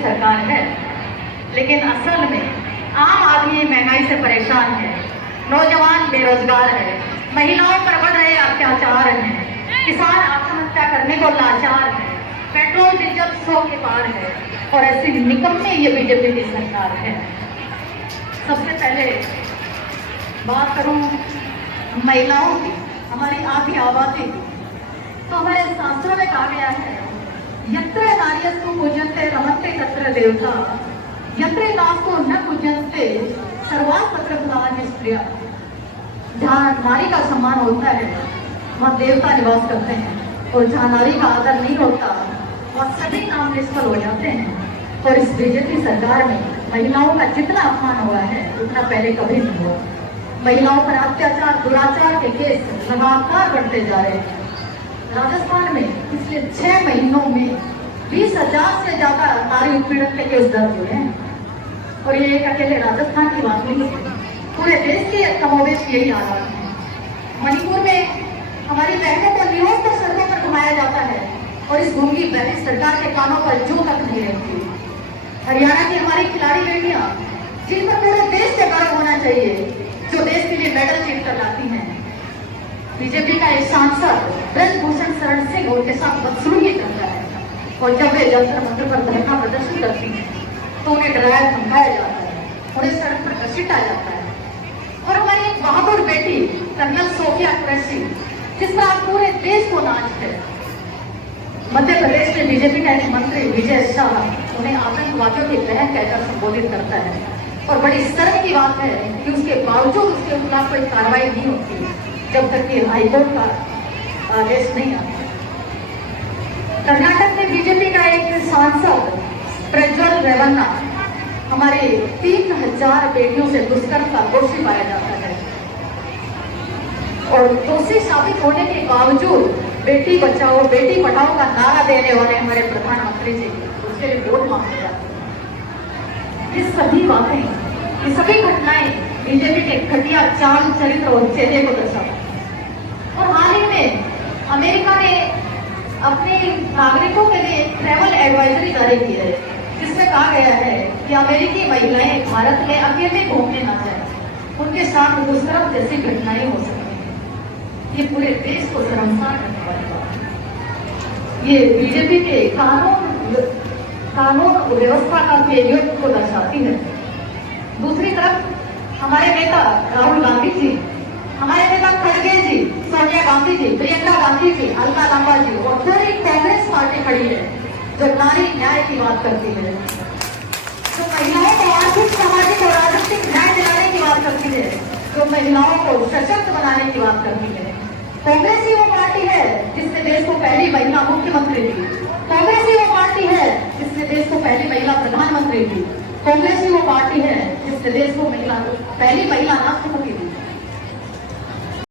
BJP सरकार है, लेकिन असल में आम आदमी महंगाई से परेशान है, नौजवान बेरोजगार है, महिलाओं पर बढ़ रहे अत्याचार हैं, किसान आत्महत्या करने को लाचार है, पेट्रोल डीजल 100 के पार है, और ऐसी निकम्मे ये बीजेपी की सरकार है। सबसे पहले बात करूं महिलाओं की, हमारी आधी आबादी की, तो हमारे शास्त्रों में कहा गया है, यत्र नार्यस्तु पूज्यन्ते रमन्ते तत्र देवता, यत्र नास्तु न पूज्यन्ते सर्वास्तत्र फलानि स्त्रियः। जहाँ नारी का सम्मान होता है वहाँ देवता निवास करते हैं, और जहाँ नारी का आदर नहीं होता वहाँ सभी नाम निष्फल हो जाते हैं। और इस बीजेपी सरकार में महिलाओं का जितना अपमान हुआ है उतना पहले कभी नहीं हुआ। महिलाओं पर अत्याचार दुराचार के केस लगातार बढ़ते जा रहे हैं। राजस्थान में पिछले 6 महीनों में 20,000 से ज्यादा नारी उत्पीड़न के केस दर्ज हुए हैं। और ये एक अकेले राजस्थान की बात नहीं है, पूरे देश के कमोबेश यही हालात है। मणिपुर में हमारी बहनों को निरंतर सड़कों पर घुमाया जाता है और इस गूंगी बहरी सरकार के कानों पर जू तक नहीं रहती। हरियाणा की हमारी खिलाड़ी बेटियां, जिन पर पूरे देश से गर्व होना चाहिए, जो देश के लिए मेडल जीत कर लाती हैं, बीजेपी का एक सांसद ब्रजभूषण शरण सिंह उनके साथ बदसलूकी करता है, और जब वे जंतर मंत्र पर धरना प्रदर्शन करती हैं तो उन्हें डराया धमकाया जाता है, उन्हें सड़क पर घसीटा जाता है। और हमारी एक बहादुर बेटी कर्नल सोफिया कुरैशी, जिसका पूरे देश को नाच है। मध्य प्रदेश में बीजेपी का एक मंत्री विजय शाह उन्हें आतंकवादियों की बहन कहकर संबोधित करता है, और बड़ी शर्म की बात है कि उसके बावजूद उसके खिलाफ कोई कार्रवाई नहीं होती जब तक कि हाईकोर्ट का आदेश नहीं आता। कर्नाटक में बीजेपी का एक सांसद प्रज्वल रेवन्ना हमारे 3,000 बेटियों से दुष्कर्म का दोषी पाया जाता है, और दोषी साबित होने के बावजूद बेटी बचाओ बेटी पढ़ाओ का नारा देने वाले हमारे प्रधानमंत्री जी उसके लिए वोट मांगते जाते हैं। ये सभी बातें, ये सभी घटनाएं बीजेपी के घटिया चाल चरित्र और चेहरे को दर्शाती हैं। और हाल ही में अमेरिका ने अपने नागरिकों के लिए ट्रैवल एडवाइजरी जारी की है, जिसमें कहा गया है कि अमेरिकी महिलाएं भारत में अकेले घूमने ना जाए, उनके साथ दुष्कर्म जैसी घटनाएं हो सकती हैं। ये पूरे देश को शर्मसार करने वाली बात है। ये बीजेपी के कानून व्यवस्था का फेलियर को दर्शाती है। दूसरी तरफ हमारे नेता राहुल गांधी जी, हमारे नेता खड़गे जी, सोनिया गांधी जी, प्रियंका गांधी जी, अलका लांबा जी और पूरी कांग्रेस पार्टी खड़ी है जो नारी न्याय की बात करती है, जो महिलाओं को आर्थिक सामाजिक और राजनीतिक न्याय दिलाने की बात करती है, जो महिलाओं को सशक्त बनाने की बात करती है। कांग्रेस ही वो पार्टी है जिसने देश को पहली महिला मुख्यमंत्री दी। कांग्रेस ही वो पार्टी है जिसने देश को पहली महिला प्रधानमंत्री दी। कांग्रेस ही वो पार्टी है जिसने देश को पहली महिला राष्ट्रपति दी।